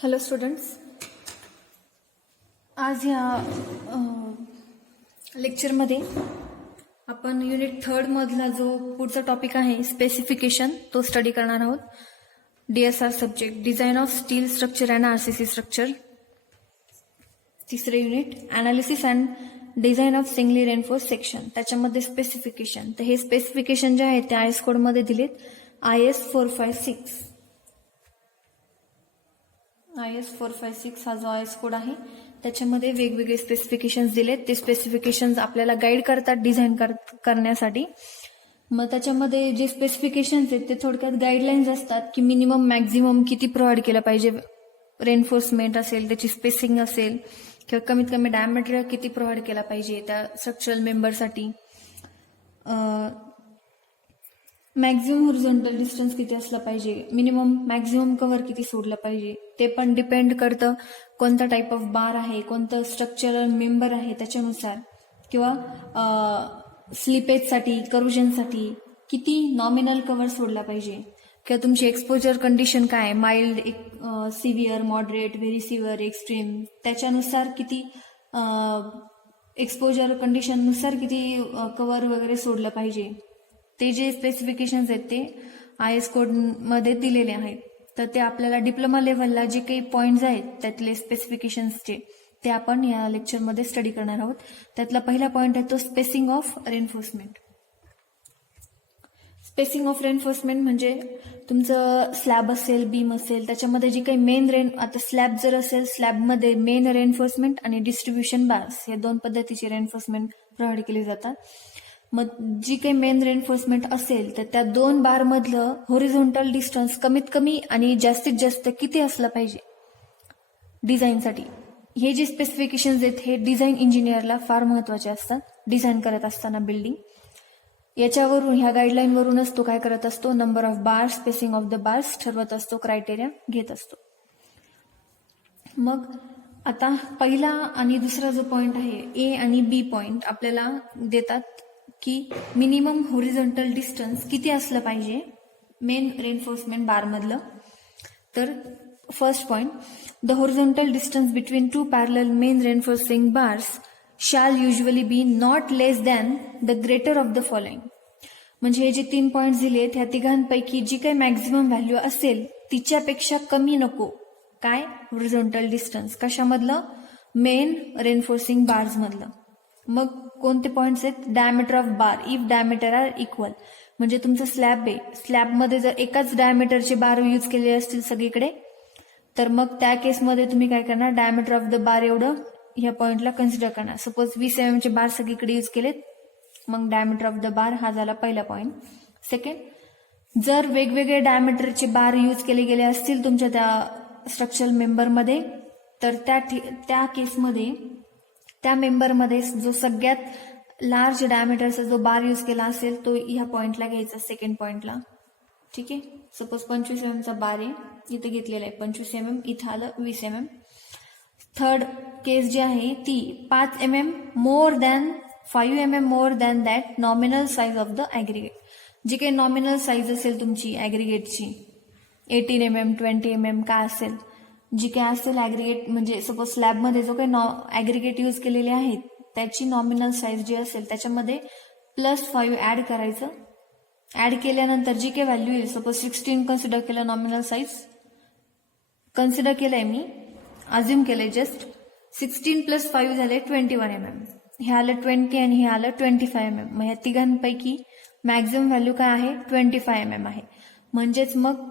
Hello students, आज या लेक्चरमध्ये आपण युनिट 3 मधला जो पुढचा टॉपिक आहे स्पेसिफिकेशन तो स्टडी करणार आहोत. DSR subject design of steel structure and RCC structure. तिसरे unit analysis and design of singly reinforce section. त्याच्यामध्ये स्पेसिफिकेशन. तर हे स्पेसिफिकेशन जे आहे ते IS कोडमध्ये दिलेत. IS 456 हा जो IS कोड आहे त्याच्यामध्ये वेगवेगळे स्पेसिफिकेशन्स दिलेत. ते स्पेसिफिकेशन्स आपल्याला गाईड करतात डिझाईन करण्यासाठी. मग त्याच्यामध्ये जे स्पेसिफिकेशन्स आहेत ते थोडक्यात गाईडलाईन्स असतात की मिनिमम मॅक्झिमम किती प्रोव्हाइड केलं पाहिजे. रेनफोर्समेंट असेल, त्याची स्पेसिंग असेल किंवा कमीत कमी डायमीटर किती प्रोव्हाइड केला पाहिजे त्या स्ट्रक्चरल मेंबरसाठी. मॅक्झिमम हॉरिझॉन्टल डिस्टन्स किती असलं पाहिजे, मिनिमम मॅक्झिमम कव्हर किती सोडलं पाहिजे, ते पण डिपेंड करतं कोणता टाईप ऑफ बार आहे, कोणतं स्ट्रक्चरल मेंबर आहे त्याच्यानुसार. किंवा स्लिपेजसाठी, करोजनसाठी किती नॉमिनल कव्हर सोडला पाहिजे, किंवा तुमची एक्सपोजर कंडिशन काय, mild, severe, moderate, very severe, extreme, त्याच्यानुसार किती एक्सपोजर कंडिशननुसार किती कव्हर वगैरे सोडलं पाहिजे. ते जे स्पेसिफिकेशन्स आहेत ते IS कोडमध्ये दिलेले आहेत. तर ते आपल्याला डिप्लोमा लेव्हलला जे काही पॉईंट्स आहेत त्यातले स्पेसिफिकेशन्सचे ते आपण या लेक्चरमध्ये स्टडी करणार आहोत. त्यातला पहिला पॉईंट आहे तो spacing of reinforcement. Spacing of reinforcement म्हणजे तुमचं स्लॅब असेल, बीम असेल, त्याच्यामध्ये जी काही आता स्लॅब जर असेल, स्लॅबमध्ये मेन रेनफोर्समेंट आणि डिस्ट्रीब्युशन बार्स या दोन पद्धतीची रेनफोर्समेंट प्रोव्हाइड केली जातात. मग जी काही मेन रेनफोर्समेंट असेल तर त्या दोन बार मधलं हॉरिझॉन्टल डिस्टन्स कमीत कमी आणि जास्तीत जास्त किती असलं पाहिजे डिझाईनसाठी. हे जे स्पेसिफिकेशन्स आहेत हे डिझाईन इंजिनियरला फार महत्वाचे असतात डिझाईन करत असताना बिल्डिंग. याच्यावरून, ह्या गाईडलाईन वरूनच तो काय करत असतो, number of bars, spacing of the bars ठरवत असतो, क्रायटेरिया घेत असतो. मग आता पहिला आणि दुसरा जो पॉइंट आहे A आणि B पॉइंट आपल्याला देतात की मिनिमम हॉरिझॉन्टल डिस्टन्स किती असलं पाहिजे मेन रेनफोर्समेंट बार मधलं. तर first point, the horizontal distance between two parallel main reinforcing bars shall usually be not less than the greater of the following. म्हणजे हे जे 3 पॉइंट दिलेत ह्या तिघांपैकी जी काही मॅक्झिमम व्हॅल्यू असेल तिच्यापेक्षा कमी नको. काय? हॉरिझॉन्टल डिस्टन्स कशामधलं? मेन रेनफोर्सिंग बार्स मधलं. मग कोणते पॉइंट्स आहेत? Diameter of bar if diameter are equal. म्हणजे तुमचं स्लॅब आहे, स्लॅबमध्ये जर एकाच डायमीटरचे बार यूज केले असतील सगळीकडे तर मग त्या केसमध्ये तुम्ही काय करणार, डायमीटर ऑफ द बार एवढं ह्या पॉइंटला कन्सिडर करणार. सपोज 20 mm चे बार सगळीकडे यूज केलेत, मग डायमीटर ऑफ द बार हा झाला पहिला पॉइंट. सेकंड, जर वेगवेगळे डायमीटरचे बार यूज केले गेले असतील तुमच्या त्या स्ट्रक्चरल मेंबरमध्ये तर त्या केसमध्ये त्या मेंबरमध्ये जो सगळ्यात लार्ज डायमीटरचा जो बार यूज केला असेल तो ह्या पॉइंटला घ्यायचा, सेकंड पॉइंटला. ठीक आहे. सपोज 25 mm चा बार आहे, इथे घेतलेला आहे 25 mm, इथं आलं 20 mm. थर्ड केस जी आहे ती 5 mm more than 5 mm more than that nominal size of the aggregate. जी काही नॉमिनल साईज असेल तुमची ऍग्रिगेटची 18 mm 20 mm काय असेल, जी काय असेल ऍग्रिगेट, म्हणजे सपोज स्लॅबमध्ये जो काही ऍग्रिगेट यूज केलेले आहेत त्याची नॉमिनल साईज जी असेल त्याच्यामध्ये +5 ऍड करायचं. ऍड केल्यानंतर जी काही व्हॅल्यू येईल, सपोज 16 कन्सिडर केलं नॉमिनल साईज, कन्सिडर केलंय मी, अज्युम केलंय जस्ट. 16 + 5 झाले 21 mm. हे आलं 20 आणि हे आलं 25 mm. मग ह्या तिघांपैकी मॅक्झिमम व्हॅल्यू काय आहे? 25 mm आहे. म्हणजेच मग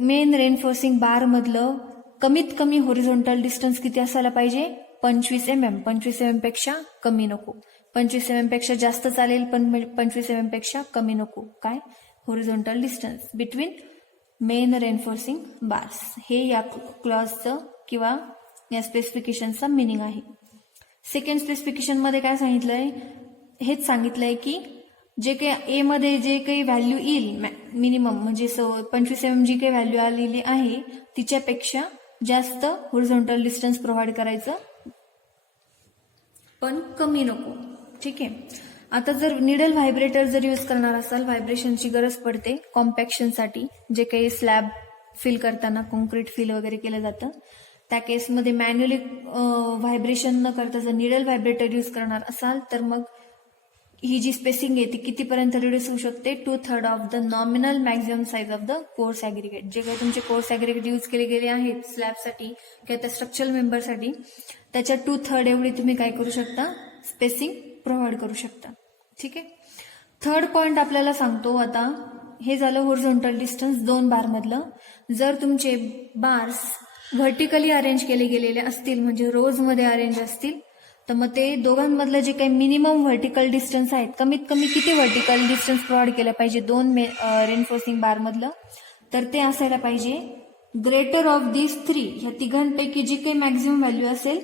मेन रेनफोर्सिंग बार मधलं कमीत कमी हॉरिझॉन्टल डिस्टन्स किती असायला पाहिजे? 25 mm. 25 mm पेक्षा कमी नको. 25 mm पेक्षा जास्त चालेल पण 25 mm पेक्षा कमी नको. काय? Horizontal distance between main reinforcing bars. हे या क्लॉजचं किंवा या स्पेसिफिकेशनचा मिनिंग आहे. सेकंड स्पेसिफिकेशन मध्ये काय सांगितलंय? हेच सांगितलंय की जे काही A मध्ये जे काही व्हॅल्यू येईल मिनिमम, म्हणजे 25 mm जी काही व्हॅल्यू आलेली आहे तिच्यापेक्षा जास्त हॉरिझॉन्टल डिस्टन्स प्रोव्हाइड करायचं पण कमी नको. ठीक आहे. आता जर निडल व्हायब्रेटर जर यूज करणार असाल, व्हायब्रेशनची गरज पडते कॉम्पॅक्शनसाठी, जे काही फिल करताना कॉन्क्रीट फिल वगैरे केलं जातं. त्या केसमध्ये मॅन्युअली व्हायब्रेशन न करता जर निडल व्हायब्रेटर यूज करणार असाल तर मग ही जी स्पेसिंग आहे ती कितीपर्यंत रिड्यूस होऊ शकते, 2/3 of the nominal maximum size of the course aggregate. जे काही तुमचे कोर्स ऍग्रिगेट यूज केले गेले आहेत स्लॅबसाठी किंवा त्या स्ट्रक्चरल मेंबरसाठी त्याच्या 2/3 एवढी तुम्ही काय करू शकता, स्पेसिंग प्रोव्हाइड करू शकता. ठीक आहे. थर्ड पॉइंट आपल्याला सांगतो आता, हे झालं होरिझॉन्टल डिस्टन्स 2 बार मधलं. जर तुमचे बार्स व्हर्टिकली अरेंज केले गेलेले असतील म्हणजे रोज मध्ये अरेंज असतील तर मग ते दोघांमधलं जे काही मिनिमम व्हर्टिकल डिस्टन्स आहेत, कमीत कमी किती व्हर्टिकल डिस्टन्स प्रोव्हाइड केलं पाहिजे 2 रेनफोर्सिंग बार मधलं, तर ते असायला पाहिजे ग्रेटर ऑफ दिस 3. ह्या तिघांपैकी जी काही मॅक्झिमम व्हॅल्यू असेल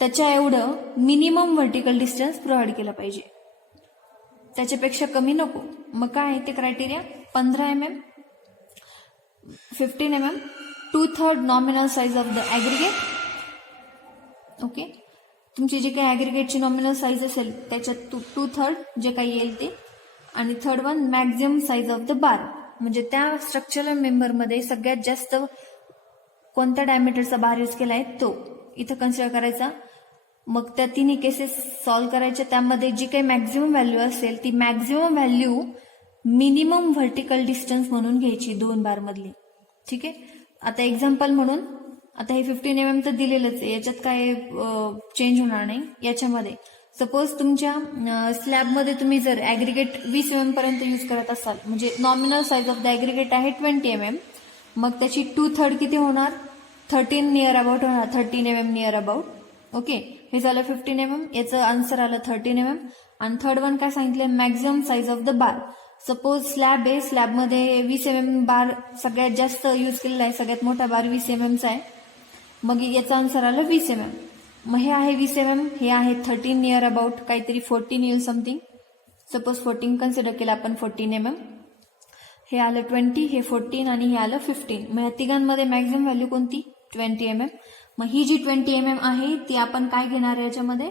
त्याच्या एवढं मिनिमम व्हर्टिकल डिस्टन्स प्रोव्हाइड केलं पाहिजे, त्याच्यापेक्षा कमी नको. मग काय आहे ते criteria, 15 mm, 15 mm, 2/3 nominal size of the aggregate. Okay, तुमची जी काही ऍग्रिगेटची नॉमिनल साईज असेल त्याच्यात 2/3 जे काही येईल ते, आणि third one maximum size of the बार, म्हणजे त्या स्ट्रक्चरल मेंबरमध्ये सगळ्यात जास्त कोणत्या डायमीटरचा बार यूज केला आहे तो इथं कन्सिडर करायचा. मग त्या तिन्ही केसेस सॉल्व्ह करायच्या, त्यामध्ये जी काही मॅक्झिमम व्हॅल्यू असेल ती maximum value minimum vertical distance म्हणून घ्यायची 2 बार मधली. ठीक आहे. आता एक्झाम्पल म्हणून, आता हे 15 mm तर दिलेलंच आहे, याच्यात काय चेंज होणार नाही. याच्यामध्ये सपोज तुमच्या स्लॅबमध्ये तुम्ही जर ऍग्रिगेट 20 mm पर्यंत यूज करत असाल, म्हणजे nominal size of the aggregate आहे 20 mm, मग त्याची 2/3 किती होणार, 13 नियर अबाउट होणार, 13 mm नियर अबाउट. ओके, हे झालं 15 mm, याचं आन्सर आलं 13 mm. आणि थर्ड वन काय सांगितलं, maximum size of the bar. Suppose slab आहे, स्लॅबमध्ये 20 mm बार सगळ्यात जास्त यूज केलेला आहे, सगळ्यात मोठा बार 20 mm चा आहे, मग याचं आन्सर आलं 20 mm. मग हे आहे 20 mm, हे आहे 13 नियर अबाउट, काहीतरी 14 येईल समथिंग. सपोज 14 कन्सिडर केलं आपण, 14 mm. हे आलं 20, हे 14 आणि हे आलं 15. मग या तिघांमध्ये मॅक्झिमम व्हॅल्यू कोणती, 20 mm. मग ही जी 20 mm आहे ती आपण काय घेणार आहे याच्यामध्ये,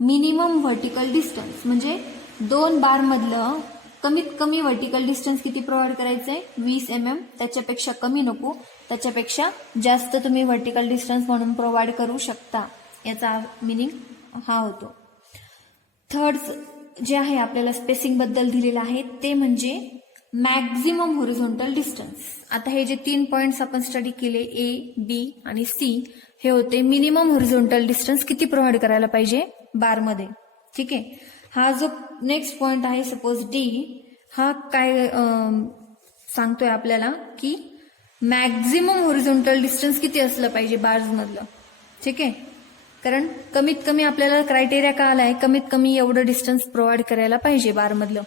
मिनिमम व्हर्टिकल डिस्टन्स, म्हणजे 2 बार मधलं कमीत कमी व्हर्टिकल डिस्टन्स किती प्रोव्हाइड करायचंय, 20 mm. त्याच्यापेक्षा कमी नको, त्याच्यापेक्षा जास्त तुम्ही व्हर्टिकल डिस्टन्स म्हणून प्रोव्हाइड करू शकता, याचा मिनिंग हा होतो. थर्ड जे आहे आपल्याला स्पेसिंग बद्दल दिलेलं आहे ते म्हणजे मॅक्झिमम होरिझॉन्टल डिस्टन्स. आता हे जे 3 पॉइंट्स आपण स्टडी केले, A, B आणि C, हे होते मिनिमम होरिझॉन्टल डिस्टन्स किती प्रोव्हाइड करायला पाहिजे बारमध्ये. ठीक आहे. हा जो नेक्स्ट पॉइंट आहे सपोज D, हा काय सांगतोय आपल्याला की मॅक्झिमम होरिझॉन्टल डिस्टन्स किती असलं पाहिजे बार्स मधलं. ठीक आहे, कारण कमीत कमी आपल्याला क्रायटेरिया काय आलाय, कमीत कमी एवढं डिस्टन्स प्रोव्हाइड करायला पाहिजे बारमधलं.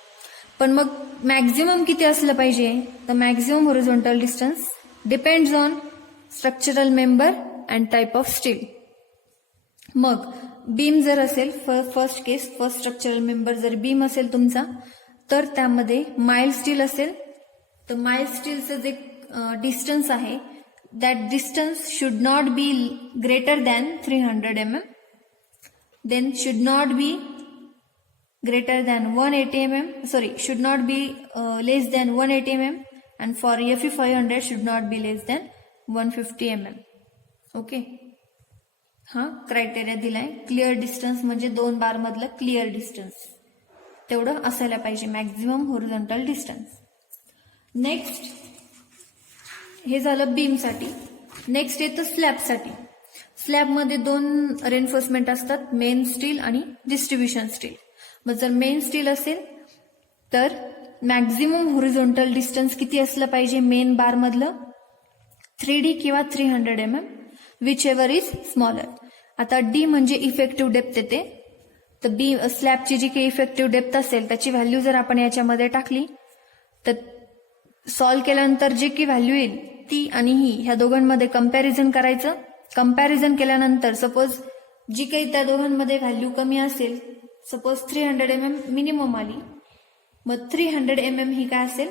पण मग मॅक्झिमम किती असलं पाहिजे, तर maximum horizontal distance depends on structural member and type of steel. मग बीम जर असेल, फर्स्ट केस, फर्स्ट स्ट्रक्चरल मेंबर जर बीम असेल तुमचा, तर त्यामध्ये माइल्ड स्टील असेल, तर माइल्ड स्टीलचं जे डिस्टन्स आहे that distance should not be greater than 300 mm, then should not be greater than 180 mm, should not be less than 180 mm, and for FE 500 should not be less than 150 mm. Okay, हा criteria दिलाय. Clear distance म्हणजे 2 बार मधलं clear distance तेवढं असायला पाहिजे, maximum horizontal distance. Next हे झालं बीमसाठी. नेक्स्ट येतं स्लॅबसाठी. स्लॅबमध्ये 2 रेन्फोर्समेंट असतात, मेन स्टील आणि डिस्ट्रीब्युशन स्टील. मग जर मेन स्टील असेल तर मॅक्झिमम होरिझॉन्टल डिस्टन्स किती असलं पाहिजे मेन बार मधलं, 3D किंवा 300 mm, which ever is smaller. आता D म्हणजे इफेक्टिव्ह डेप्थ येते, तर बी स्लॅबची जी काही इफेक्टिव्ह डेप्थ असेल त्याची व्हॅल्यू जर आपण याच्यामध्ये टाकली तर सॉल्व्ह केल्यानंतर जे काही व्हॅल्यू येईल ती आणि ही, ह्या दोघांमध्ये कंपॅरिझन करायचं. कंपॅरिझन केल्यानंतर सपोज जी काही त्या दोघांमध्ये व्हॅल्यू कमी असेल, सपोज 300 mm मिनिमम आली, मग 300 mm ही काय असेल,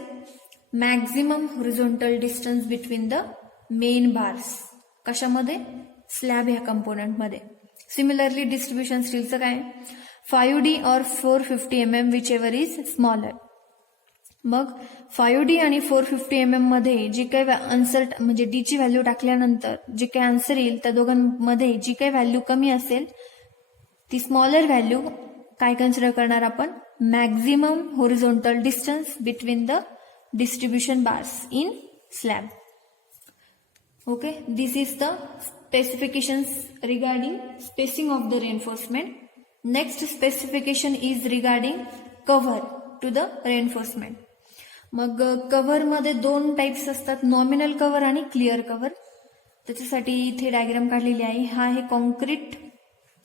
maximum horizontal distance between the main bars. कशामध्ये, स्लॅब ह्या कंपोनंटमध्ये. सिमिलरली डिस्ट्रीब्युशन स्टीलचं काय, 5D or 450 mm which ever is smaller. मग 5D आणि 450 mm मध्ये जी काही आन्सर म्हणजे डी ची व्हॅल्यू टाकल्यानंतर जे काही आन्सर येईल त्या दोघांमध्ये जी काही व्हॅल्यू कमी असेल ती स्मॉलर व्हॅल्यू काय कन्सिडर करणार आपण, maximum horizontal distance between the distribution bars in slab. Okay, this is the specifications regarding spacing of the reinforcement. Next specification is regarding cover to the reinforcement. मग cover मध्ये दोन types असतात, nominal cover आणि clear cover. त्याच्यासाठी इथे diagram काढलेली आहे. हा आहे कॉन्क्रीट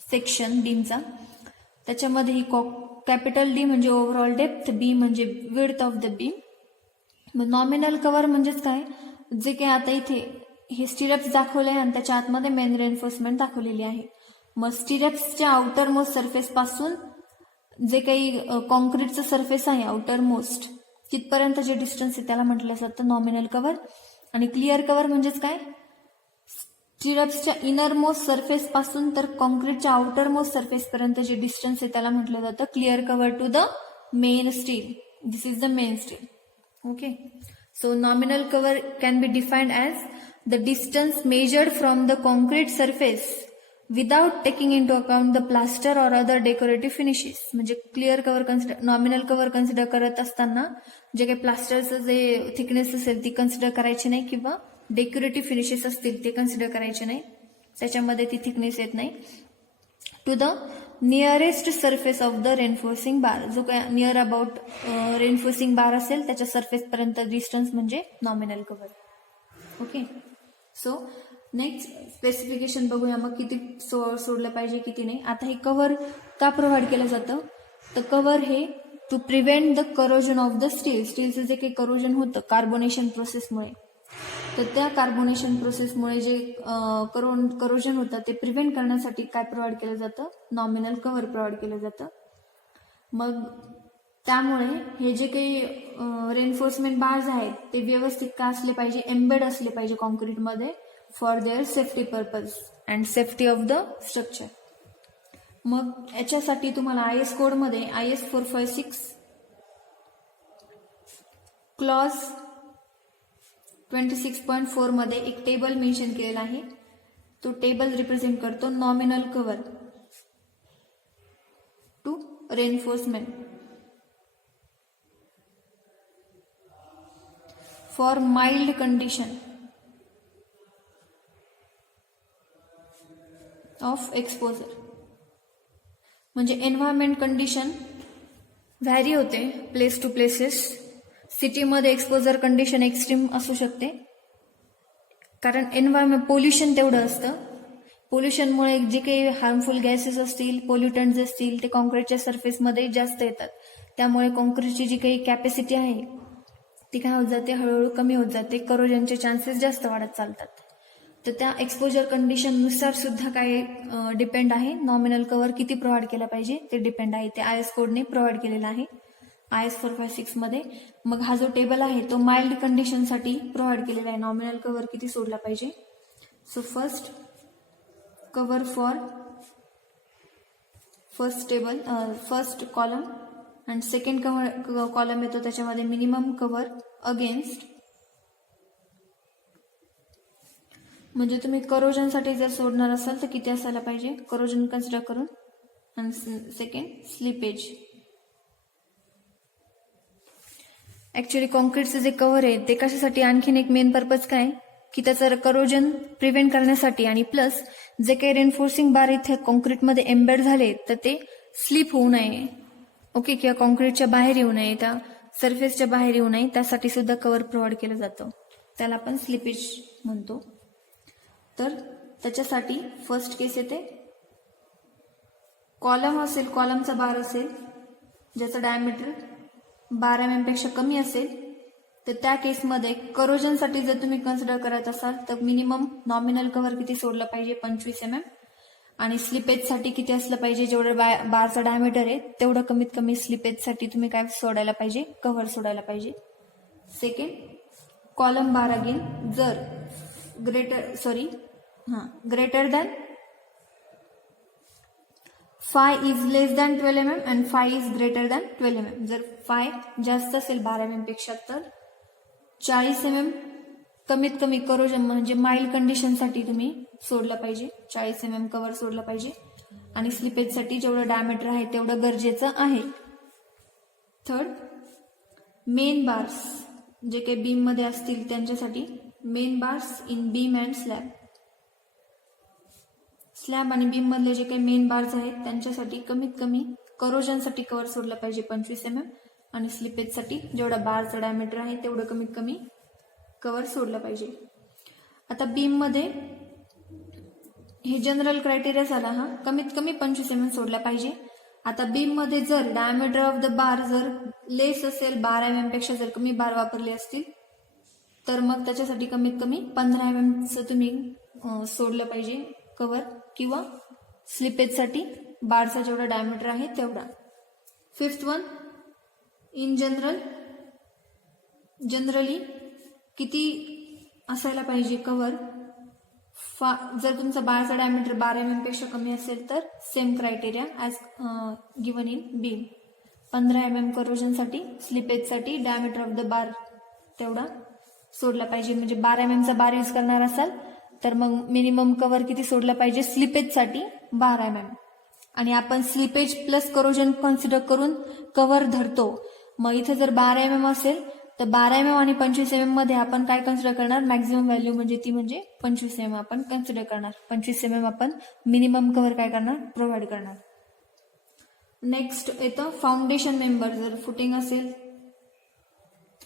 सेक्शन बीमचा. त्याच्यामध्ये ही कॅपिटल डी म्हणजे ओव्हरऑल डेप्थ, बी म्हणजे विड्थ ऑफ द बीम. मग नॉमिनल कव्हर म्हणजेच काय, जे काही आता इथे हे स्टिरप्स दाखवले आहे आणि त्याच्या आतमध्ये मेन रेन्फोर्समेंट दाखवलेली आहे. मग स्टिरप्सच्या आउटर मोस्ट सरफेस पासून जे काही कॉन्क्रीटचं सरफेस आहे आउटर मोस्ट तिथपर्यंत जे डिस्टन्स आहे त्याला म्हटलं जातं नॉमिनल कव्हर. आणि क्लिअर कव्हर म्हणजेच काय, स्टिरप्सच्या इनर मोस्ट सरफेस पासून तर कॉन्क्रीटच्या आउटर मोस्ट सरफेस पर्यंत जे डिस्टन्स आहे त्याला म्हटलं जातं clear cover to the main steel. This is the main steel. Okay, so nominal cover can be defined as the distance measured from the concrete surface without taking into account the plaster or other decorative finishes. म्हणजे clear cover consider, nominal cover consider करत असताना जे काही प्लास्टरचं जे thickness असेल ती consider करायची नाही किंवा डेकोरेटिव्ह फिनिशेस असतील ते कन्सिडर करायचे नाही, त्याच्यामध्ये ती थिकनेस येत नाही. To the nearest surface of the reinforcing bar, जो काय नियर अबाउट रेन्फोर्सिंग बार असेल त्याच्या सरफेस पर्यंत डिस्टन्स म्हणजे nominal cover. Okay, so next specification बघूया मग किती सोडलं पाहिजे किती नाही. आता हे कव्हर का प्रोव्हाइड केलं जातं, तर कव्हर हे to prevent the corrosion of the steel. स्टीलचं जे काही करोजन होतं कार्बोनेशन प्रोसेसमुळे, तर त्या कार्बोनेशन प्रोसेसमुळे जे करोजन होतं ते प्रिव्हेंट करण्यासाठी काय प्रोव्हाइड केलं जातं, नॉमिनल कव्हर प्रोव्हाइड केलं जातं. मग त्यामुळे हे जे काही रेन्फोर्समेंट बार्स आहेत ते व्यवस्थित का असले पाहिजे, एम्बेड असले पाहिजे कॉन्क्रीटमध्ये for their safety purpose and safety of the structure. मग याच्यासाठी तुम्हाला IS कोडमध्ये IS 456 क्लॉज 26.4 मध्ये एक टेबल मेन्शन केलेला आहे. तो टेबल रिप्रेझेंट करतो nominal cover to reinforcement for mild condition of exposure. म्हणजे एन्व्हायरमेंट कंडिशन व्हॅरी होते प्लेस टू प्लेसेस. सिटीमध्ये एक्सपोजर कंडिशन एक्स्ट्रीम असू शकते कारण एन्व्हायरमेंट पोल्युशन तेवढं असतं. पोल्युशनमुळे जे काही हार्मफुल गॅसेस असतील, पोल्युटंट्स असतील ते कॉन्क्रीटच्या सरफेसमध्ये जास्त येतात. त्यामुळे कॉन्क्रीटची जी काही कॅपॅसिटी आहे ती काय होत जाते, हळूहळू कमी होत जाते. करोजनचे चान्सेस जास्त वाढत चालतात. तर त्या एक्सपोजर कंडिशननुसार सुद्धा काय डिपेंड आहे, नॉमिनल कव्हर किती प्रोव्हाइड केला पाहिजे ते डिपेंड आहे. ते IS कोडने प्रोव्हाइड केलेला आहे IS 456 मध्ये. मग हा जो टेबल आहे तो माइल्ड कंडिशनसाठी प्रोव्हाइड केलेला आहे, नॉमिनल कव्हर किती सोडला पाहिजे. So first cover for first table first column and second column येतो त्याच्यामध्ये मिनिमम कव्हर अगेन्स्ट. म्हणजे तुम्ही करोजनसाठी जर सोडणार असाल तर किती असायला पाहिजे करोजन कन्सिडर करून. आणि सेकंड स्लिपेज. ऍक्च्युअली कॉन्क्रीटचं जे कव्हर आहे ते कशासाठी, आणखीन एक मेन पर्पज काय की त्याचं करोजन प्रिव्हेंट करण्यासाठी आणि प्लस जे काही रेन्फोर्सिंग बार इथे कॉन्क्रीटमध्ये एम्बेड झाले तर ते स्लिप होऊ नये. ओके, किंवा कॉन्क्रीटच्या बाहेर येऊ नये, त्या सरफेसच्या बाहेर येऊ नये, त्यासाठी सुद्धा कव्हर प्रोव्हाइड केलं जातं. त्याला आपण स्लिपेज म्हणतो. तर त्याच्यासाठी फर्स्ट केस येते कॉलम असेल, कॉलमचा बार असेल ज्याचा डायमीटर 12 mm पेक्षा कमी असेल तर त्या केसमध्ये करोजनसाठी जर तुम्ही कन्सिडर करत असाल तर मिनिमम नॉमिनल कव्हर किती सोडलं पाहिजे 25 mm. आणि स्लिपेजसाठी किती असलं पाहिजे, जेवढं बारचा डायमीटर आहे तेवढं कमीत कमी स्लिपेजसाठी तुम्ही काय सोडायला पाहिजे, कव्हर सोडायला पाहिजे. सेकंड कॉलम बार अगेन जर greater than five is less than 12 mm and five is greater than 12 mm. जर फाय जास्त असेल 12 mm पेक्षा तर 40 mm कमीत कमी करोजन म्हणजे माइल्ड कंडिशनसाठी तुम्ही सोडलं पाहिजे. 40 mm कव्हर सोडलं पाहिजे आणि स्लिपेजसाठी जेवढं डायमीटर आहे तेवढं गरजेचं आहे. थर्ड, मेन बार्स जे काही बीम मध्ये असतील त्यांच्यासाठी main bars in beam and slab. Slab आणि बीम मधले जे काही मेन बार्स आहेत त्यांच्यासाठी कमीत कमी करोजनसाठी कव्हर सोडलं पाहिजे 25 mm आणि स्लिपेजसाठी जेवढा बारचं डायमीटर आहे तेवढं कमीत कमी कव्हर सोडलं पाहिजे. आता बीम मध्ये हे जनरल क्रायटेरिया झाला हा, कमीत कमी 25 mm सोडला पाहिजे. आता बीम मध्ये जर डायमीटर ऑफ द बार जर लेस असेल 12 mm पेक्षा जर कमी बार वापरले असतील तर मग त्याच्यासाठी कमीत कमी 15 mm तुम्ही सोडलं पाहिजे कव्हर किंवा स्लिपेजसाठी बारचा जेवढा डायमीटर आहे तेवढा. फिफ्थ वन, इन जनरली किती असायला पाहिजे कव्हर. जर तुमचा बारचा डायमीटर 12 mm पेक्षा कमी असेल तर same criteria as given in beam. 15 mm करोजनसाठी, स्लिपेजसाठी डायमीटर ऑफ द बार तेवढा सोडला पाहिजे. म्हणजे 12 mm चा बार यूज करणार असाल तर मग मिनिमम कव्हर किती सोडला पाहिजे स्लिपेजसाठी 12 mm. आणि आपण स्लिपेज प्लस करोजन कन्सिडर करून कव्हर धरतो. मग इथे जर 12 mm असेल तर 12 mm आणि 25 mm मध्ये आपण काय कन्सिडर करणार, मॅक्झिमम व्हॅल्यू म्हणजे ती म्हणजे 25 mm आपण कन्सिडर करणार. 25 mm आपण मिनिमम कव्हर काय करणार, प्रोव्हाइड करणार. नेक्स्ट येतं फाउंडेशन मेंबर. जर फुटिंग असेल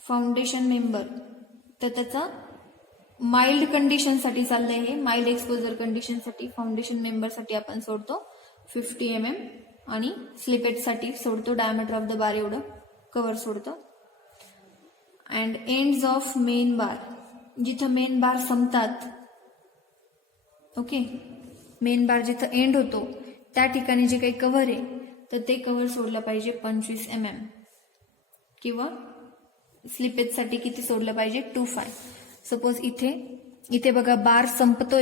फाउंडेशन मेंबर तर त्याचा माइल्ड कंडिशनसाठी चाललंय हे, माइल्ड एक्सपोजर कंडिशनसाठी फाउंडेशन मेंबरसाठी आपण सोडतो 50 mm आणि स्लिपेजसाठी सोडतो डायमीटर ऑफ द बार एवढं कव्हर सोडतो. अँड एंड्स ऑफ मेन बार, जिथं मेन बार संपतात, ओके, मेन बार जिथं एंड होतो त्या ठिकाणी जे काही कव्हर आहे तर ते कव्हर सोडलं पाहिजे 25 mm किंवा स्लिपेजसाठी किती सोडलं पाहिजे 25. सपोज इथे बघा बार संपतो,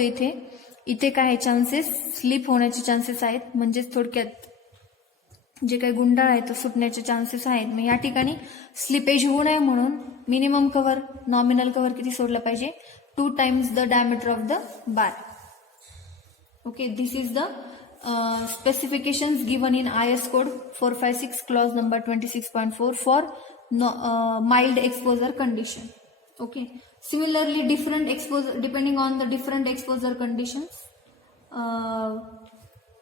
इथे काय चान्सेस स्लिप होण्याचे चान्सेस आहेत, म्हणजेच थोडक्यात जे काही गुंडाळ आहे तो सुटण्याचे चान्सेस आहेत. मग या ठिकाणी स्लिपेज होऊ नये म्हणून मिनिमम कव्हर, नॉमिनल कव्हर किती सोडलं पाहिजे 2 times the diameter of the bar. Okay, this is the specifications given in IS code 456 clause number 26.4 for mild exposure condition. Okay, similarly different exposure depending on the different exposure conditions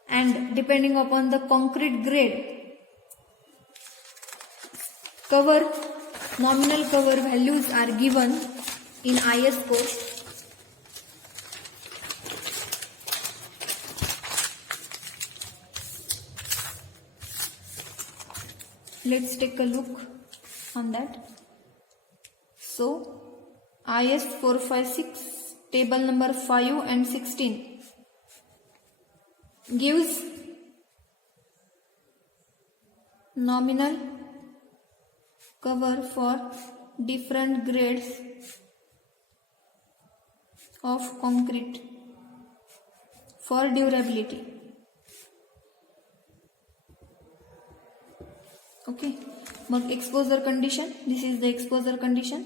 and depending upon the concrete grade, cover nominal cover values are given in IS code. Let's take a look on that. So IS 456 table number 5 and 16 gives nominal cover for different grades of concrete for durability. Okay, मग exposure condition, this is the exposure condition,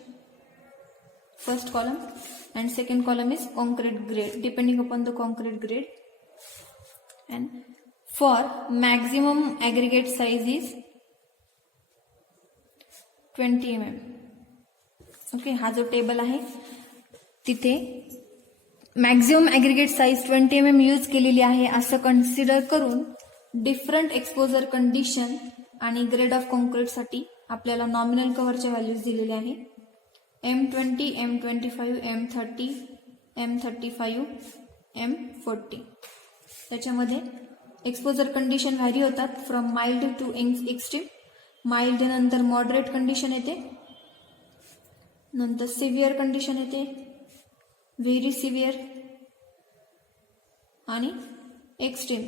first column, and second column is concrete grade depending upon the concrete grade. And for maximum aggregate size is 20 mm. Okay, हा जो table आहे तिथे maximum aggregate size 20 mm use केलेली आहे असं consider करून different exposure condition आणि grade of concrete साठी आपल्याला नॉमिनल कव्हरच्या व्हॅल्यूज दिलेल्या आहे. M20, M25, M30, M35, M40. त्याच्यामध्ये एक्सपोजर कंडिशन व्हॅरी होतात from mild to extreme. Mild नंतर मॉडरेट कंडिशन येते, नंतर सिव्हिअर कंडिशन येते, व्हेरी सिव्हिअर आणि एक्स्ट्रीम.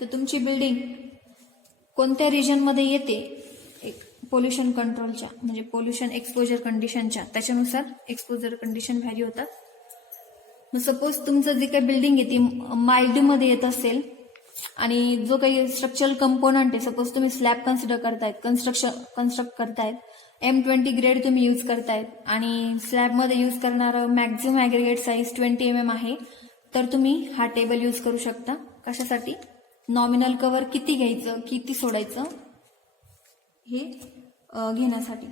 तर तुमची बिल्डिंग कोणत्या रिजन मध्ये येते पोल्युशन कंट्रोलच्या म्हणजे पोल्युशन एक्सपोजर कंडिशनच्या, त्याच्यानुसार एक्सपोजर कंडिशन व्हॅरी होतात. मग सपोज तुमचं जे काही बिल्डिंग आहे ती माइल्ड मध्ये येत असेल आणि जो काही स्ट्रक्चरल कंपोनंट आहे, सपोज तुम्ही स्लॅब कन्सिडर करतायत, कन्स्ट्रक्ट करतायत, M20 ग्रेड तुम्ही यूज करतायत आणि स्लॅबमध्ये यूज करणारं मॅक्झिमम ॲग्रिगेट साईज 20 mm आहे, तर तुम्ही हा टेबल यूज करू शकता. कशासाठी? नॉमिनल कव्हर किती घ्यायचं, किती सोडायचं हे घेण्यासाठी.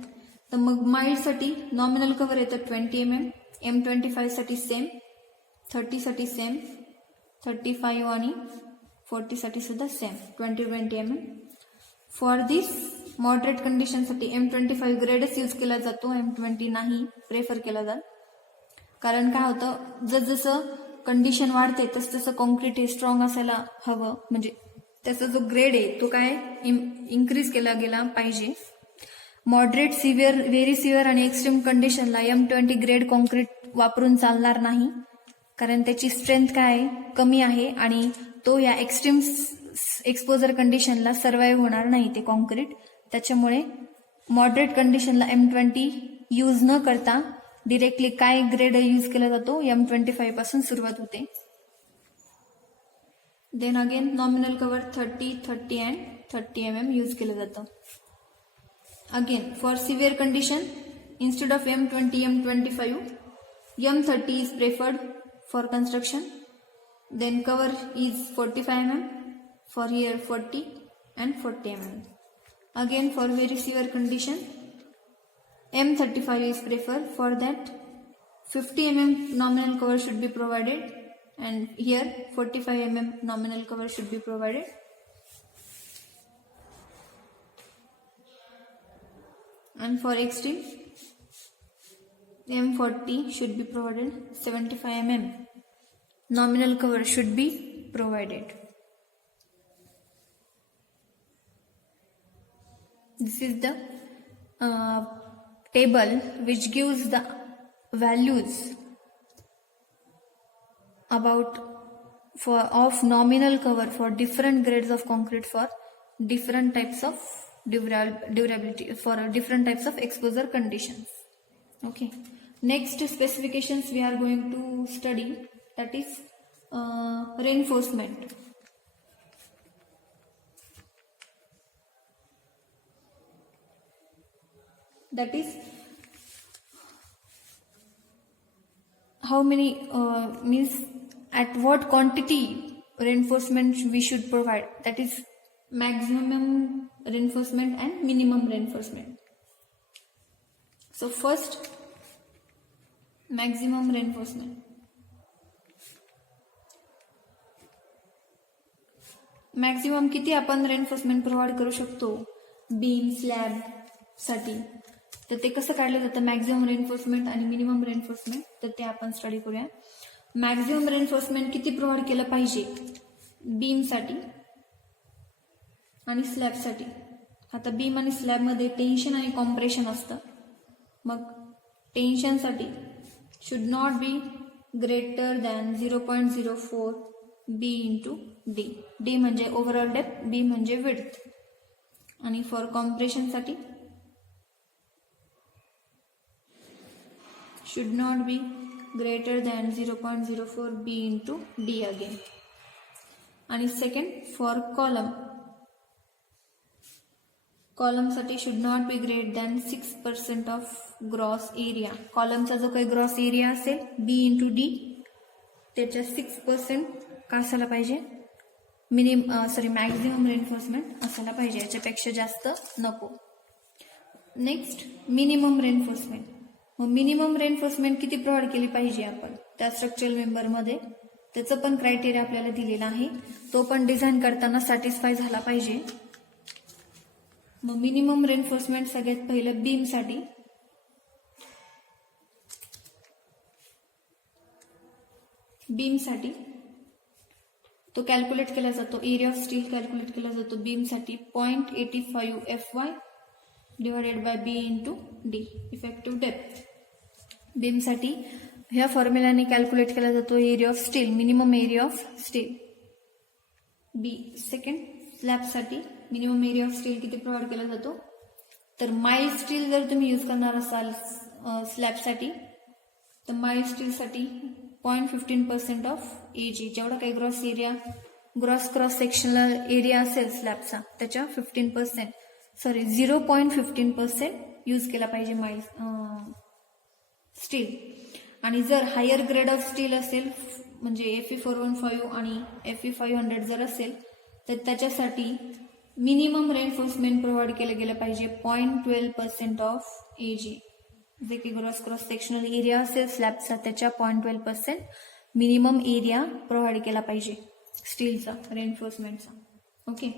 तर मग माइल्डसाठी नॉमिनल कव्हर येतं 20 mm, M25 साठी सेम, 30 साठी सेम, 35 आणि 40 साठी सुद्धा same 20 mm. For this moderate कंडिशनसाठी M25 ग्रेडच यूज केला जातो, M20 नाही प्रेफर केला जात. कारण काय होतं, जसजसं कंडिशन वाढते तसं कॉन्क्रीट हे स्ट्रॉंग असायला हवं, म्हणजे त्याचा जो ग्रेड आहे तो काय इन्क्रीज केला गेला पाहिजे. मॉडरेट, सिव्हिअर, व्हेरी सिव्हिअर आणि एक्स्ट्रीम कंडिशनला M20 ग्रेड कॉन्क्रीट वापरून चालणार नाही, कारण त्याची स्ट्रेंथ काय कमी आहे आणि तो या एक्स्ट्रीम एक्सपोजर कंडिशनला सर्व्हाइव्ह होणार नाही ते कॉन्क्रीट. त्याच्यामुळे मॉडरेट कंडिशनला M20 यूज न करता डिरेक्टली काय ग्रेड यूज केला जातो, M25 पासून सुरुवात होते. Then again nominal cover 30 and 30 mm use केलं जातं. Again for severe condition, instead of M20, M25, M30 is preferred for construction. Then cover is 45 mm, for here 40 and 40 mm. Again for very severe condition, M35 is preferred. For that 50 mm nominal cover should be provided, and here 45 mm nominal cover should be provided. And for extreme, M40 should be provided, 75 mm nominal cover should be provided. This is the table which gives the values of nominal cover for different grades of concrete for different types of durability, for different types of exposure conditions. Okay, next specifications we are going to study, that is reinforcement. That is how many means at what quantity reinforcement we should provide, that is maximum reinforcement and minimum reinforcement. So first, maximum reinforcement. Maximum किती आपण reinforcement provide करू शकतो beam slab साठी, तर ते कसं काढलं जातं मॅक्झिमम रेन्फोर्समेंट आणि मिनिमम रेन्फोर्समेंट, तर ते आपण स्टडी करूया. मॅक्झिमम रेन्फोर्समेंट किती प्रोव्हाइड केलं पाहिजे बीम साठी आणि स्लॅब साठी. आता बीम आणि स्लॅब मध्ये टेन्शन आणि कॉम्प्रेशन असतं, मग टेन्शन साठी should not be greater than 0.04 B into D. D म्हणजे ओव्हरऑल डेप्थ, बी म्हणजे विड्थ. आणि फॉर कॉम्प्रेशन साठी should not be greater than 0.04 b into d again. आणि सेकंड फॉर कॉलम साठी should not be greater than 6% of gross area. कॉलमचा जो काही gross area असेल b into d, त्याच्या 6% का असायला पाहिजे, मॅक्झिमम रेन्फोर्समेंट असायला पाहिजे, याच्यापेक्षा जास्त नको. Next minimum reinforcement. मग मिनिमम रेन्फोर्समेंट किती प्रोव्हाइड केली पाहिजे आपण त्या स्ट्रक्चरल मेंबरमध्ये, त्याचं पण क्रायटेरिया आपल्याला दिलेला आहे, तो पण डिझाईन करताना सॅटिस्फाय झाला पाहिजे. मग मिनिमम रेन्फोर्समेंट सगळ्यात पहिलं बीम साठी. बीम साठी तो कॅल्क्युलेट केला जातो, एरिया ऑफ स्टील कॅल्क्युलेट केला जातो बीम साठी 0.85 FY divided by B into D effective depth. Beam साठी ह्या फॉर्म्युलाने कॅल्क्युलेट केला जातो area of steel, minimum area of steel B. Second slab साठी मिनिमम एरिया ऑफ स्टील किती प्रोव्हाइड केला जातो, तर माइल्ड स्टील जर तुम्ही यूज करणार असाल स्लॅब साठी, तर माइल्ड स्टील साठी 0.15% ऑफ एजी, जेवढा काही gross area gross cross sectional area असेल स्लॅबचा त्याच्या 0.15% यूज केला पाहिजे स्टील. आणि जर हायर ग्रेड ऑफ स्टील असेल म्हणजे Fe415 आणि Fe500 जर असेल तर त्याच्यासाठी मिनिमम रेन्फोर्समेंट प्रोव्हाइड केलं गेलं पाहिजे 0.12% ऑफ AG. जे की ग्रॉस क्रॉस सेक्शनल एरिया असेल स्लॅबचा त्याच्या 0.12% मिनिमम एरिया प्रोव्हाइड केला पाहिजे स्टीलचा रेन्फोर्समेंटचा. ओके.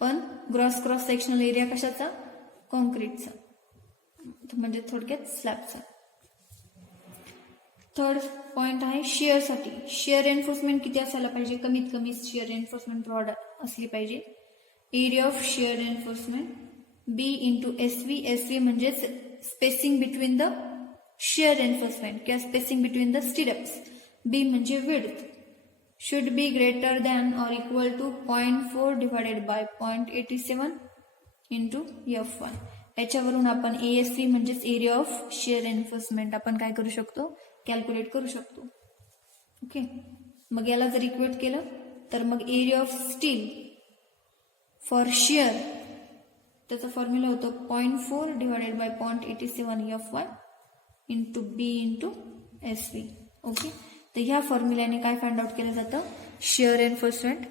पण ग्रॉस क्रॉस सेक्शनल एरिया कशाचा? कॉन्क्रीटचा, म्हणजे थोडक्यात स्लॅबचा. थर्ड पॉइंट आहे शिअरसाठी. शिअर रेन्फोर्समेंट किती असायला पाहिजे? कमीत कमी शिअर रेन्फोर्समेंट प्रोव्हाइड असली पाहिजे. Area of shear reinforcement B into SV. SV म्हणजे spacing between the shear reinforcement किंवा spacing between the stirrups. B म्हणजे width should be greater than or equal to 0.4 divided by 0.87 into F1. याच्यावरून आपण ASV म्हणजेच area of shear reinforcement आपण काय करू शकतो? कॅल्क्युलेट करू शकतो. ओके. मग याला जर इक्वेट केलं तर मग area of steel for shear त्याचा फॉर्म्युला होतो 0.4 divided by 0.87 F1 into B into SV. Okay. तर ह्या फॉर्म्युल्याने काय फाइंड आउट केलं जातं? Shear reinforcement,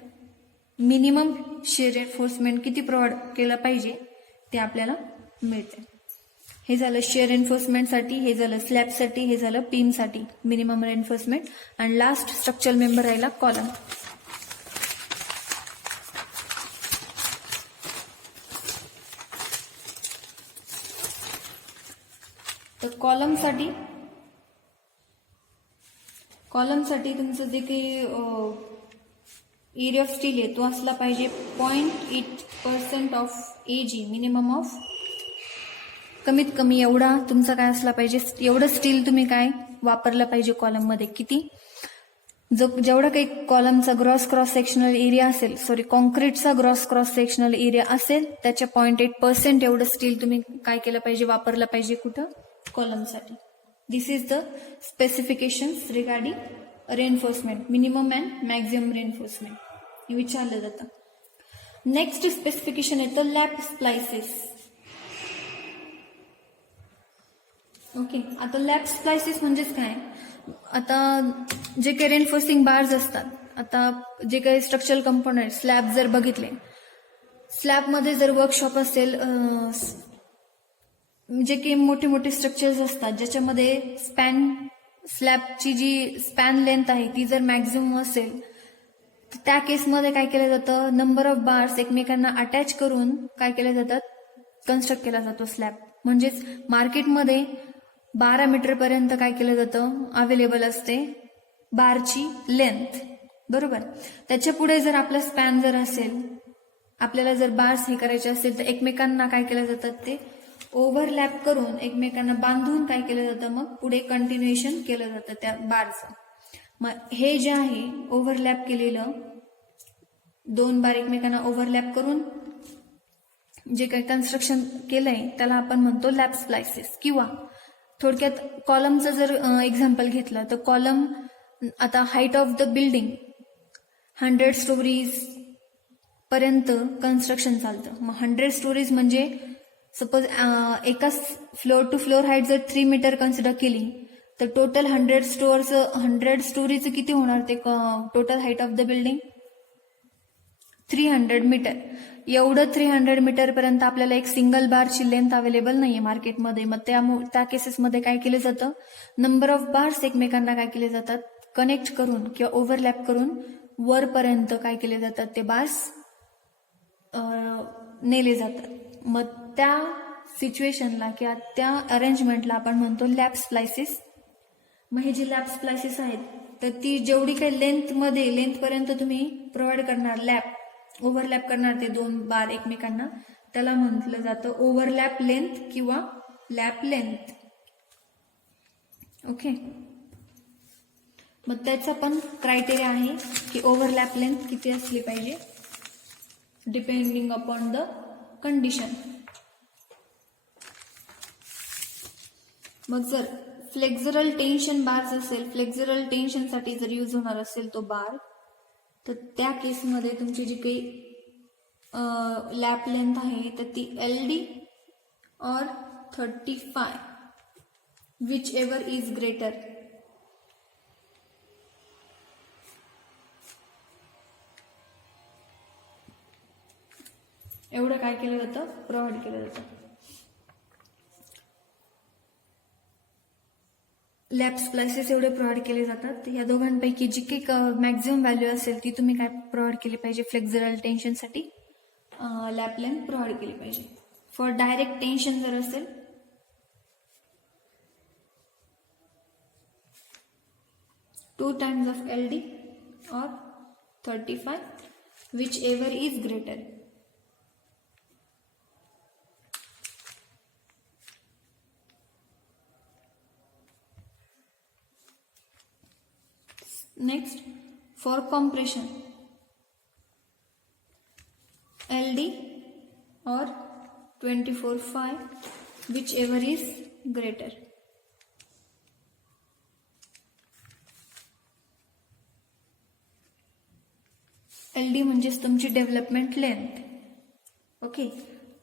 minimum shear reinforcement किती प्रोव्हाइड केलं पाहिजे ते आपल्याला मिळते. हे झालं शिअर रेन्फोर्समेंटसाठी, हे झालं स्लॅबसाठी, हे झालं बीमसाठी मिनिमम रेन्फोर्समेंट. आणि लास्ट स्ट्रक्चरल मेंबर राहिला कॉलम. तर कॉलमसाठी तुमचं जे काही एरिया ऑफ स्टील आहे तो असला पाहिजे 0.8% ऑफ AG. मिनिमम ऑफ कमीत कमी एवढा तुमचा काय असला पाहिजे? एवढं स्टील तुम्ही काय वापरलं पाहिजे कॉलममध्ये. किती? जेवढा काही कॉलमचा ग्रॉस क्रॉस सेक्शनल एरिया असेल, कॉन्क्रीटचा ग्रॉस क्रॉस सेक्शनल एरिया असेल त्याच्या 0.8% एवढं स्टील तुम्ही काय केलं पाहिजे? वापरलं पाहिजे. कुठं? कॉलमसाठी. This is the specifications regarding reinforcement, minimum and maximum reinforcement हे विचारलं जातं. नेक्स्ट स्पेसिफिकेशन येतं लॅप स्प्लाइसेस. ओके. आता लॅप स्प्लाइसेस म्हणजेच काय? आता जे काही रेन्फोर्सिंग बार्स असतात, आता जे काही स्ट्रक्चरल कंपोनंट स्लॅब जर बघितले, स्लॅबमध्ये जर वर्कशॉप असेल, जे काही मोठे मोठे स्ट्रक्चर्स असतात ज्याच्यामध्ये स्लॅबची जी स्पॅन लेंथ आहे ती जर मॅक्झिमम असेल त्या केसमध्ये काय केलं जातं? नंबर ऑफ बार्स एकमेकांना अटॅच करून काय केले जातात? कन्स्ट्रक्ट केला जातो स्लॅब. म्हणजेच मार्केटमध्ये 12 मीटर पर्यंत काय केलं जातं? अवेलेबल असते बारची लेंथ. बरोबर. त्याच्या पुढे जर आपला स्पॅन जर असेल, आपल्याला जर बार्स हे करायचे असेल तर एकमेकांना काय केलं जातात? ते ओव्हरलॅप करून एकमेकांना बांधून काय केलं जातं? मग पुढे कंटिन्युएशन केलं जातं त्या बारचं. मग हे जे आहे ओव्हरलॅप केलेलं, 2 बार एकमेकांना ओव्हरलॅप करून जे काही कन्स्ट्रक्शन केलंय त्याला आपण म्हणतो लॅप स्प्लाइसेस. किंवा थोडक्यात कॉलमचं जर एक्झाम्पल घेतलं तर कॉलम आता height of the building 100 stories पर्यंत कन्स्ट्रक्शन चालतं. मग 100 स्टोरीज म्हणजे सपोज एका फ्लोअर टू फ्लोअर हाईट जर 3 मीटर कन्सिडर केली तर टोटल 100 स्टोरीचं किती होणार? ते total height of the building 300 meter. एवढं 300 मीटर पर्यंत आपल्याला एक सिंगल बारची लेंथ अवेलेबल नाहीये मार्केटमध्ये. मग त्या केसेसमध्ये काय केलं जातं? नंबर ऑफ बार्स एकमेकांना काय केले जातात? कनेक्ट करून किंवा ओव्हरलॅप करून वरपर्यंत काय केले जातात? ते बार्स नेले जातात. मग त्या सिच्युएशनला किंवा त्या अरेंजमेंटला आपण म्हणतो लॅप स्प्लाइसेस. मग हे जे लॅप स्प्लाइसेस आहेत तर ती जेवढी काही लेंथ पर्यंत तुम्ही प्रोव्हाइड करणार, ओव्हरलॅप करणार ते 2 बार एकमेकांना, त्याला म्हटलं जातं ओव्हरलॅप लेंथ किंवा लॅप लेंथ. ओके. मग त्याचा पण क्रायटेरिया आहे की ओव्हरलॅप लेंथ किती असली पाहिजे डिपेंडिंग अपॉन द कंडिशन. मग जर फ्लेक्झरल टेन्शन बार्स असेल, फ्लेक्झरल टेन्शनसाठी जर यूज होणार असेल तो बार, तर त्या केसमध्ये तुमची जी काही लॅप लेंथ आहे तर ती LD और 35 विच एव्हर इज ग्रेटर. एवढं काय केलं जातं, प्रोव्हाइड केलं जातं. लॅप स्प्लायसेस एवढे प्रोव्हाइड केले जातात. या दोघांपैकी जी काही मॅक्झिमम व्हॅल्यू असेल ती तुम्ही काय प्रोव्हाइड केली पाहिजे, फ्लेक्झरल टेन्शनसाठी लॅप लेंथ प्रोव्हाइड केली पाहिजे. फॉर डायरेक्ट टेन्शन जर असेल 2 times of LD or 35 whichever is greater. Next, for compression, LD or 24/5 whichever is greater. LD म्हणजेच तुमची डेव्हलपमेंट लेंथ. ओके,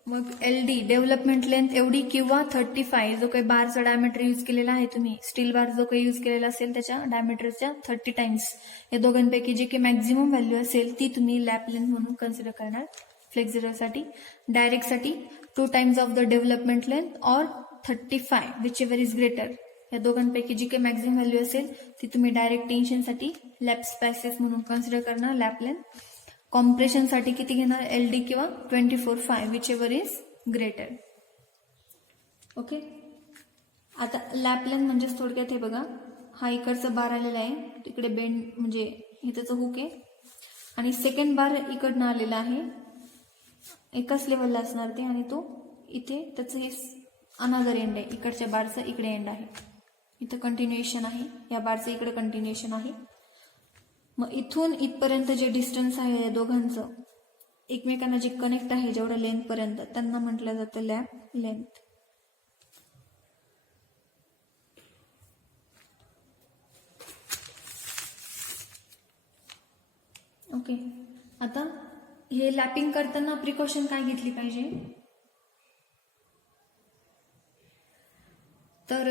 मग LD डेव्हलपमेंट लेंथ एवढी किंवा 35 जो काही बारचा डायमीटर यूज केलेला आहे तुम्ही, स्टील बार जो काही यूज केलेला असेल त्याच्या डायमीटरच्या 30 टाइम्स, या दोघांपैकी जे काही मॅक्झिमम व्हॅल्यू असेल ती तुम्ही लॅप लेंथ म्हणून कन्सिडर करणार. फ्लेक्झरलसाठी, डायरेक्टसाठी 2 times of the development length और 35 विच एव्हर इज ग्रेटर, या दोघांपैकी जी काही मॅक्झिमम व्हॅल्यू असेल ती तुम्ही डायरेक्ट टेन्शनसाठी लॅप स्पायसेस म्हणून कन्सिडर करणार लॅप लेंथ. कॉम्प्रेशनसाठी किती घेणार, LD किंवा 24/5 which ever is greater. Okay, आता लॅप लेंथ म्हणजेच थोडक्यात हे बघा, हा इकडचा बार आलेला आहे, तिकडे बेंड म्हणजे हे त्याचं हुक आहे, आणि सेकंड बार इकडनं आलेला आहे, एकाच लेवलला असणार ते, आणि तो इथे त्याचं हे अनादर एंड आहे, इकडच्या बारचं इकडे एंड आहे, इथं कंटिन्युएशन आहे, या बारचं इकडे कंटिन्युएशन आहे. मग इथून इथपर्यंत जे डिस्टन्स आहे या दोघांचं एकमेकांना जे कनेक्ट आहे जेवढ्या लेंथ पर्यंत, त्यांना म्हटलं जातं लॅप लेंथ. ओके, आता हे लॅपिंग करताना प्रिकॉशन काय घेतली पाहिजे, तर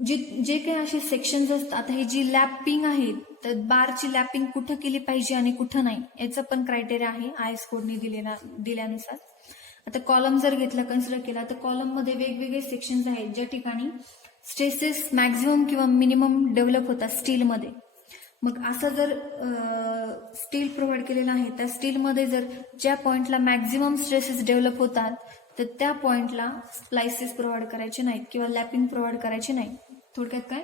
जे काही असे सेक्शन्स असतात, आता ही जी लॅपिंग आहे तर बारची लॅपिंग कुठं केली पाहिजे आणि कुठं नाही याचं पण क्रायटेरिया आहे IS कोडने दिल्यानुसार. आता कॉलम जर घेतला, कन्सिडर केला, तर कॉलम मध्ये वेगवेगळे सेक्शन्स आहेत ज्या ठिकाणी स्ट्रेसेस मॅक्झिमम किंवा मिनिमम डेव्हलप होतात स्टीलमध्ये. मग असं जर स्टील प्रोव्हाइड केलेलं आहे, त्या स्टीलमध्ये जर ज्या पॉइंटला मॅक्झिमम स्ट्रेसेस डेव्हलप होतात तर त्या पॉइंटला स्प्लायसेस प्रोव्हाइड करायचे नाहीत किंवा लॅपिंग प्रोव्हाइड करायचे नाही. थोडक्यात काय,